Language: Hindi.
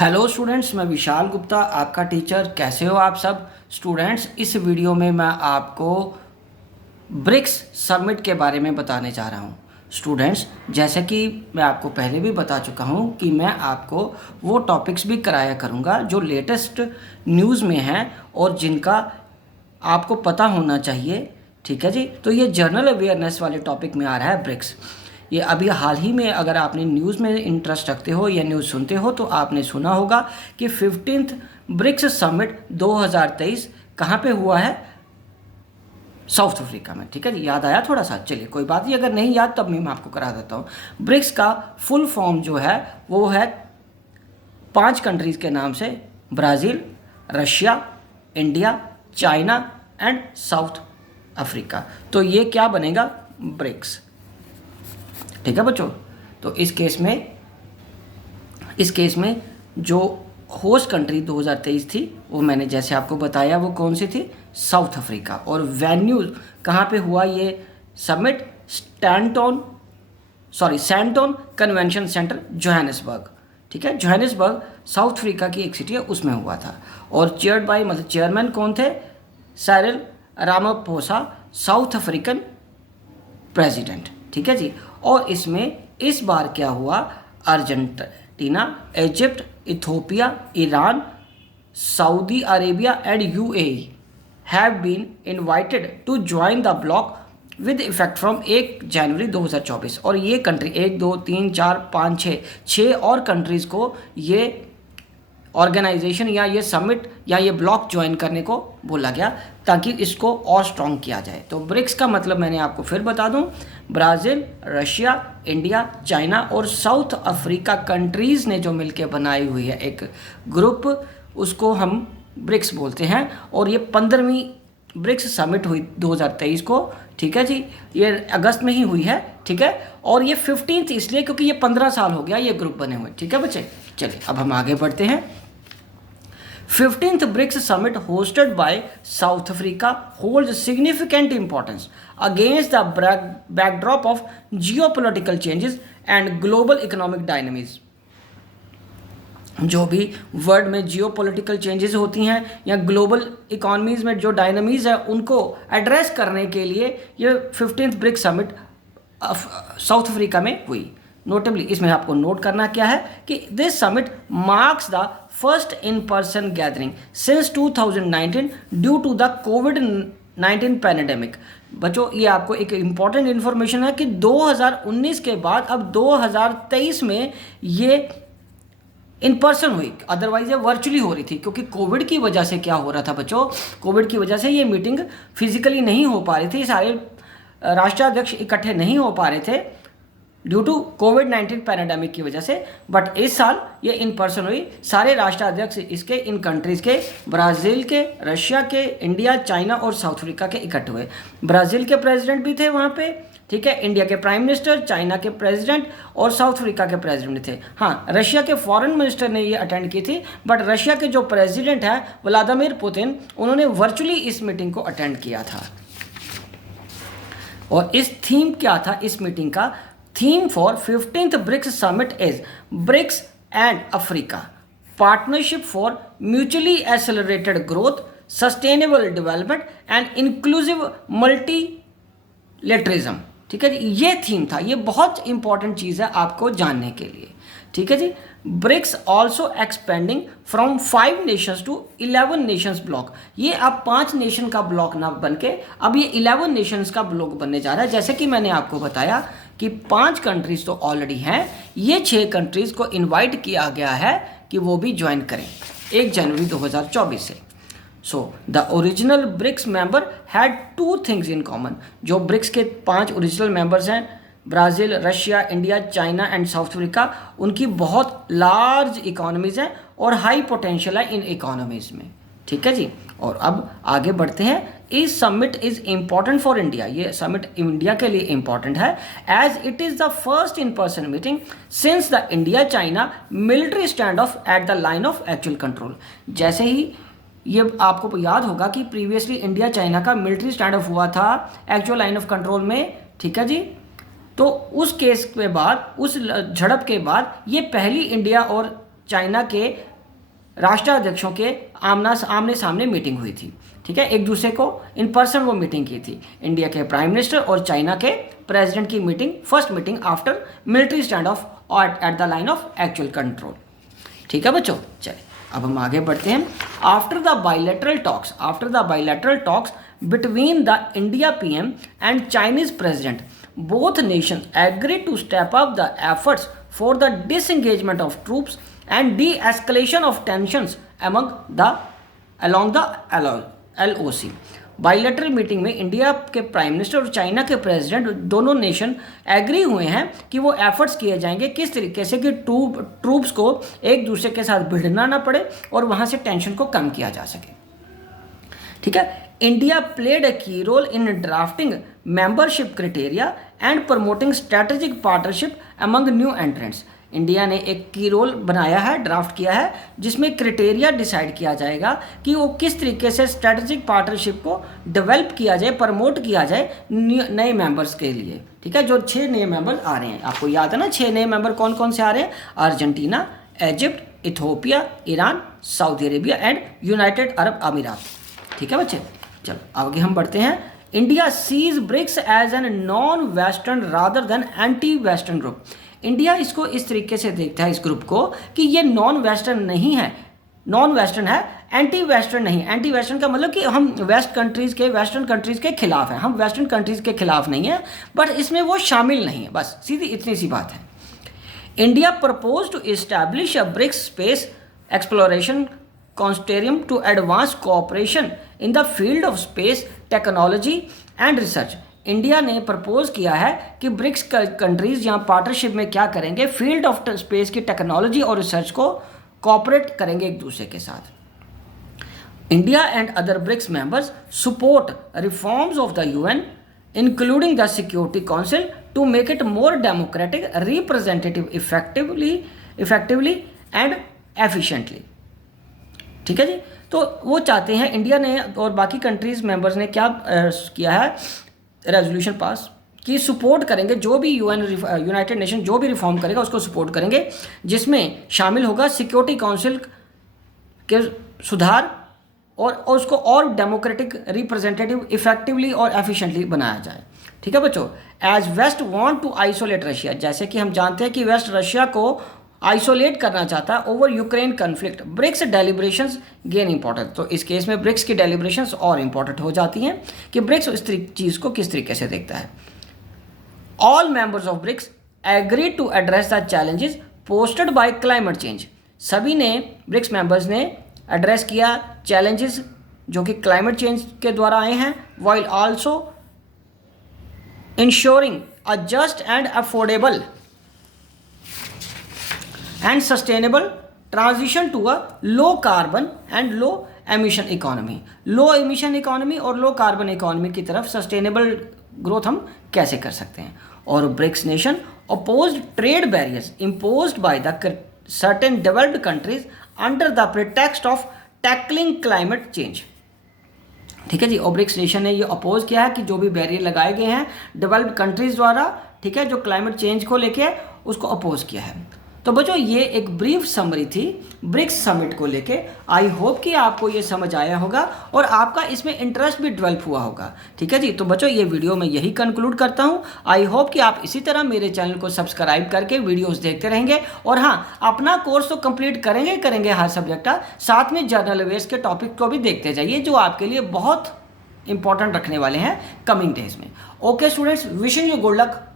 हेलो स्टूडेंट्स, मैं विशाल गुप्ता आपका टीचर। कैसे हो आप सब स्टूडेंट्स? इस वीडियो में मैं आपको ब्रिक्स समिट के बारे में बताने जा रहा हूँ। स्टूडेंट्स, जैसे कि मैं आपको पहले भी बता चुका हूँ कि मैं आपको वो टॉपिक्स भी कराया करूँगा जो लेटेस्ट न्यूज़ में हैं और जिनका आपको पता होना चाहिए। ठीक है जी। तो ये जनरल अवेयरनेस वाले टॉपिक में आ रहा है ब्रिक्स। ये अभी हाल ही में, अगर आपने न्यूज़ में इंटरेस्ट रखते हो या न्यूज़ सुनते हो तो आपने सुना होगा कि 15th ब्रिक्स समिट 2023 कहाँ पे हुआ है? साउथ अफ्रीका में। ठीक है जी, याद आया थोड़ा सा? चलिए कोई बात नहीं, अगर नहीं याद तब मैं आपको करा देता हूँ। ब्रिक्स का फुल फॉर्म जो है वो है 5 कंट्रीज़ के नाम से: Brazil, Russia, India, China and South Africa. तो ये क्या बनेगा? ब्रिक्स। ठीक है बच्चों। तो इस केस में जो होस्ट कंट्री 2023 थी वो मैंने जैसे आपको बताया वो कौन सी थी? South Africa. और वेन्यू कहाँ पे हुआ ये summit? Sandton convention centre, Johannesburg. ठीक है, जोहानिसबर्ग साउथ अफ्रीका की एक सिटी है, उसमें हुआ था। और चेयर्ड बाय, मतलब चेयरमैन कौन थे? Cyril Ramaphosa, South African president. ठीक है जी। और इसमें इस बार क्या हुआ? Argentina, Egypt, Ethiopia, Iran, Saudi Arabia and UAE have been invited to join the bloc with effect from 1 जनवरी 2024। और ये कंट्री 1 2 3 4 5 6 और कंट्रीज़ को ये ऑर्गेनाइजेशन या ये समिट या ये ब्लॉक ज्वाइन करने को बोला गया ताकि इसको और स्ट्रॉन्ग किया जाए। तो ब्रिक्स का मतलब मैंने आपको फिर बता दूं, ब्राज़ील, रशिया, इंडिया, चाइना और साउथ अफ्रीका कंट्रीज़ ने जो मिलकर बनाई हुई है एक ग्रुप, उसको हम ब्रिक्स बोलते हैं। और ये 15वीं ब्रिक्स समिट हुई 2023 को। ठीक है जी, ये अगस्त में ही हुई है। ठीक है, और ये 15th इसलिए क्योंकि ये 15 साल हो गया ये ग्रुप बने हुए। ठीक है बच्चे, चलिए अब हम आगे बढ़ते हैं। 15th BRICS summit hosted by South Africa holds significant importance against the backdrop of geopolitical changes and global economic dynamism। जो भी वर्ल्ड में जियोपॉलिटिकल चेंजेस होती हैं या ग्लोबल इकोनॉमीज़ में जो डायनामीज है उनको एड्रेस करने के लिए ये 15th BRICS summit south Africa में हुई। नोटेबली इसमें आपको नोट करना क्या है कि this summit marks the first in person gathering since 2019 due to the कोविड-19 पैंडेमिक। बच्चों, ये आपको एक इम्पॉर्टेंट इन्फॉर्मेशन है कि 2019 के बाद अब 2023 में ये इन पर्सन हुई, अदरवाइज ये वर्चुअली हो रही थी। क्योंकि कोविड की वजह से क्या हो रहा था बच्चों, कोविड की वजह से ये मीटिंग फिजिकली नहीं हो पा रही थी, सारे राष्ट्राध्यक्ष इकट्ठे नहीं हो पा रहे थे ड्यू टू कोविड-19 पैंडेमिक की वजह से। बट इस साल ये इन पर्सन हुई, सारे राष्ट्राध्यक्ष इसके इन कंट्रीज़ के, ब्राज़ील के, रशिया के, इंडिया, चाइना और साउथ अफ्रीका के इकट्ठे हुए। ब्राज़ील के प्रेसिडेंट भी थे वहाँ पे। ठीक है, इंडिया के प्राइम मिनिस्टर, चाइना के प्रेसिडेंट और साउथ अफ्रीका के प्रेसिडेंट थे। हाँ, रशिया के फॉरेन मिनिस्टर ने ये अटेंड की थी, बट रशिया के जो प्रेसिडेंट हैं व्लादिमीर पुतिन, उन्होंने वर्चुअली इस मीटिंग को अटेंड किया था। और इस थीम क्या था इस मीटिंग का? Theme for 15th BRICS summit is BRICS and Africa partnership for mutually accelerated growth, sustainable development and inclusive multilateralism. ठीक है जी, ये थीम था। ये बहुत इंपॉर्टेंट चीज़ है आपको जानने के लिए। ठीक है जी। BRICS also expanding from 5 nations to 11 nations bloc. ये अब 5 नेशन का ब्लॉक ना बन के अब ये 11 नेशंस का ब्लॉक बनने जा रहा है। जैसे कि मैंने आपको बताया कि 5 कंट्रीज़ तो ऑलरेडी हैं, ये 6 कंट्रीज़ को इनवाइट किया गया है कि वो भी ज्वाइन करें 1 जनवरी 2024 से। So the original BRICS member had 2 things in common. जो ब्रिक्स के 5 ओरिजिनल मेंबर्स हैं, Brazil, Russia, India, China and South Africa, उनकी बहुत लार्ज इकोनॉमीज़ हैं और हाई पोटेंशियल है इन इकोनॉमीज़ में। ठीक है जी। और अब आगे बढ़ते हैं। इस summit is important for India. ये समिट इंडिया के लिए इम्पॉर्टेंट है as it is the first in person meeting since the India China military stand off at the line of actual control. जैसे ही ये आपको याद होगा कि प्रीवियसली इंडिया चाइना का मिलिट्री स्टैंड ऑफ हुआ था एक्चुअल लाइन ऑफ कंट्रोल में। ठीक है जी। तो उस केस के बाद, उस झड़प के बाद, ये पहली इंडिया और चाइना के राष्ट्राध्यक्षों के आमने सामने मीटिंग हुई थी। ठीक है, एक दूसरे को इन पर्सन वो मीटिंग की थी। इंडिया के प्राइम मिनिस्टर और चाइना के प्रेसिडेंट की meeting, first meeting after military stand off at the line of actual control. ठीक है बच्चों, चलिए अब हम आगे बढ़ते हैं। After the bilateral talks between the India PM and Chinese president, both nations agreed to step up the efforts for the disengagement of troops and de-escalation of tensions along the LOC। Bilateral meeting में इंडिया के प्राइम मिनिस्टर और चाइना के प्रेसिडेंट दोनों नेशन एग्री हुए हैं कि वो एफर्ट्स किए जाएंगे किस तरीके से कि ट्रूप्स को एक दूसरे के साथ भिड़ना ना पड़े और वहाँ से टेंशन को कम किया जा सके। ठीक है, India played a key role in drafting membership criteria and promoting strategic partnership among new entrants. India ने एक की रोल बनाया है, ड्राफ्ट किया है, जिसमें क्राइटेरिया डिसाइड किया जाएगा कि वो किस तरीके से स्ट्रेटेजिक पार्टनरशिप को डेवलप किया जाए, प्रमोट किया जाए नए मेंबर्स के लिए। ठीक है, जो 6 नए मेंबर आ रहे हैं, आपको याद है ना 6 नए मेंबर कौन कौन से आ रहे हैं? Argentina, Egypt, Ethiopia, Iran, Saudi Arabia and United Arab Emirates. ठीक है बच्चे, चलो आगे हम बढ़ते हैं। India sees BRICS as an non western rather than anti western group. India इसको इस तरीके से देखता है, इस ग्रुप को, कि ये नॉन वेस्टर्न नहीं है, नॉन वेस्टर्न है, एंटी वेस्टर्न नहीं। एंटी वेस्टर्न का मतलब कि हम वेस्टर्न कंट्रीज़ के खिलाफ हैं, हम वेस्टर्न कंट्रीज़ के खिलाफ नहीं है, बट इसमें वो शामिल नहीं है, बस सीधी इतनी सी बात है। India propose to establish a BRICS space exploration consortium to advance cooperation in the field of space technology and research। India ने प्रपोज किया है कि ब्रिक्स कंट्रीज यहाँ पार्टनरशिप में क्या करेंगे, फील्ड ऑफ स्पेस की टेक्नोलॉजी और रिसर्च को कोऑपरेट करेंगे एक दूसरे के साथ। India and other BRICS members support reforms of the UN including the security council to make it more democratic, representative, effectively and efficiently. ठीक है जी, तो वो चाहते हैं, इंडिया ने और बाकी कंट्रीज मेंबर्स ने क्या किया है, रेजोल्यूशन पास कि सपोर्ट करेंगे जो भी यूनाइटेड नेशन जो भी रिफॉर्म करेगा उसको सपोर्ट करेंगे, जिसमें शामिल होगा सिक्योरिटी काउंसिल के सुधार और उसको और डेमोक्रेटिक, रिप्रेजेंटेटिव, इफेक्टिवली और एफिशिएंटली बनाया जाए। ठीक है बच्चों, as West want to isolate Russia, जैसे कि हम जानते हैं कि वेस्ट रशिया को आइसोलेट करना चाहता है over Ukraine conflict, BRICS deliberations gain importance. तो इस केस में ब्रिक्स की डेलिब्रेशंस और इंपॉर्टेंट हो जाती हैं कि ब्रिक्स इस चीज़ को किस तरीके से देखता है। All members of BRICS agree to address the challenges posted by climate change. सभी ने, ब्रिक्स मेंबर्स ने एड्रेस किया चैलेंजेस जो कि क्लाइमेट चेंज के द्वारा आए हैं, while also ensuring a just and affordable and sustainable transition to a low carbon and low emission economy। Low emission economy और लो कार्बन इकोनॉमी की तरफ सस्टेनेबल ग्रोथ हम कैसे कर सकते हैं। और BRICS nation opposed trade barriers imposed by the certain developed countries under the pretext of tackling climate change। ठीक है जी, और ब्रिक्स नेशन ने ये अपोज किया है कि जो भी बैरियर लगाए गए हैं डेवलप्ड कंट्रीज द्वारा, ठीक है, जो क्लाइमेट चेंज को लेके उसको अपोज किया है। तो बच्चों ये एक ब्रीफ समरी थी ब्रिक्स समिट को लेके। आई होप कि आपको ये समझ आया होगा और आपका इसमें इंटरेस्ट भी डेवलप हुआ होगा। ठीक है जी, तो बच्चों ये वीडियो मैं यही कंक्लूड करता हूँ। आई होप कि आप इसी तरह मेरे चैनल को सब्सक्राइब करके वीडियोस देखते रहेंगे और हाँ, अपना कोर्स तो कंप्लीट करेंगे हर सब्जेक्ट का, साथ में जनरल अवेयर्स के टॉपिक को भी देखते जाइए जो आपके लिए बहुत इंपॉर्टेंट रखने वाले हैं कमिंग डेज में। Okay students, wishing you good luck.